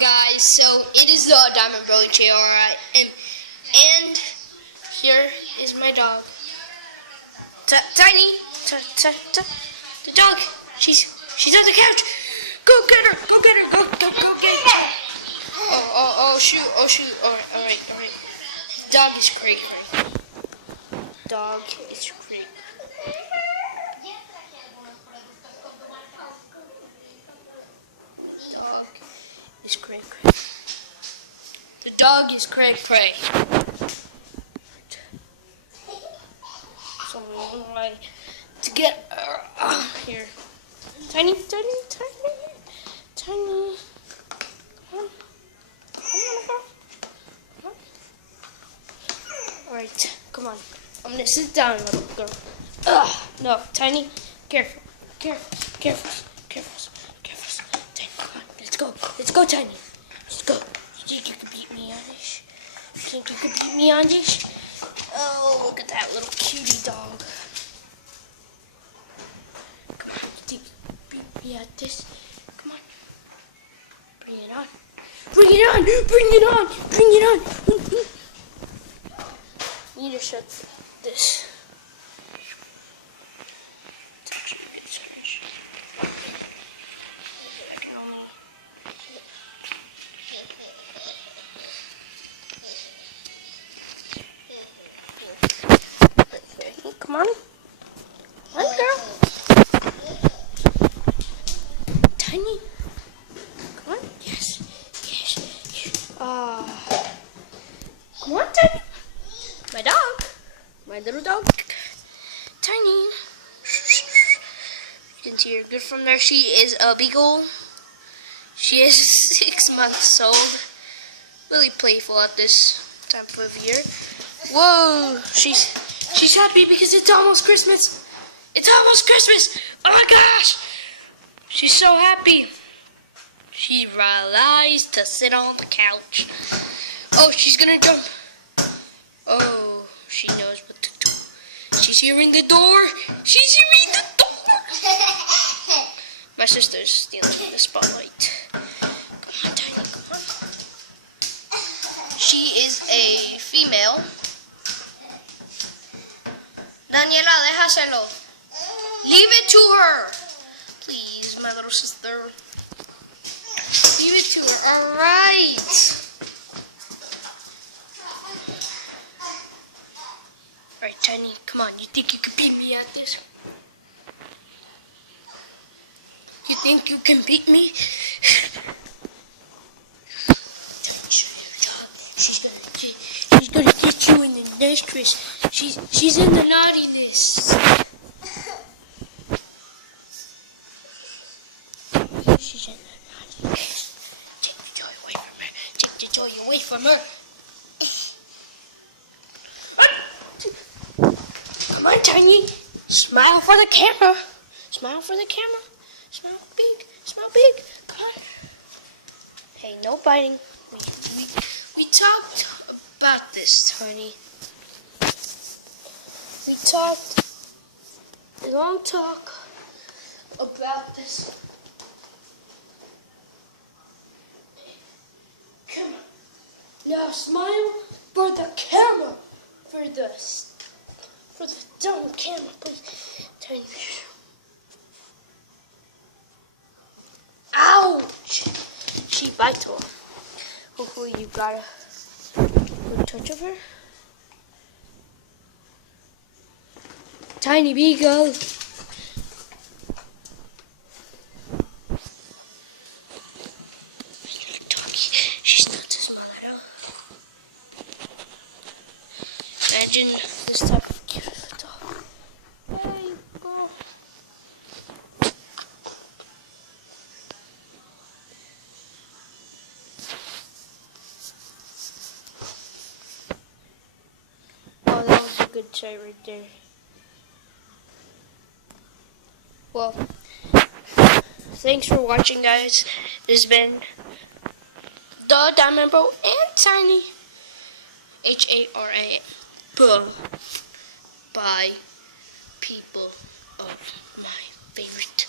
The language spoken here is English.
guys, so it is the Diamond Bro JR, and here is my dog, Tiny. The dog. She's on the couch. Go get her. Go get her. Go get her. Oh shoot. All right. The dog is cray. Dog is cray. Is cray. The dog is cray. So I'm going to get here. Tiny. Come on. Alright, come on. I'm gonna sit down, little girl. No, Tiny. Careful. Tiny, come on. Let's go, Tiny. Let's go. You think you can beat me on this? Oh, look at that little cutie dog. Come on, you think you can beat me at this? Come on. Bring it on. Need to shut this. Come on. Come on, girl. Tiny. Come on. Yes. Come on, Tiny. My dog. My little dog. Tiny. You can see her good from there. She is a beagle. She is 6 months old. Really playful at this time of year. Whoa. She's happy because it's almost Christmas. Oh my gosh. She's so happy. She realized to sit on the couch. Oh, she's gonna jump. Oh, she knows what to do. She's hearing the door. My sister's stealing the spotlight. Come on, Tiny, come on. She is a female. Daniela, déjaselo. Leave it to her. Please, my little sister. Leave it to her. All right. All right, Tiny, come on. You think you can beat me at this? You think you can beat me? She's gonna get you in the nurseries. She's in the naughtiness. She's in the naughtiness. Take the toy away from her. Come on, Tiny. Smile for the camera. Smile big. Come on. Hey, no biting. We talked about this, Tiny. We talked a long talk about this. Come on. Now smile for the camera. For the dumb camera, please. Tiny. Ouch! She bites her. Hopefully you got a good touch of her. Tiny beagle. She's not too small at all. Imagine this type of cute dog. Hey, go. Oh, that was a good shot right there. Well, thanks for watching, guys. This has been the Diamond Bro and Tiny. HARA. By people of my favorite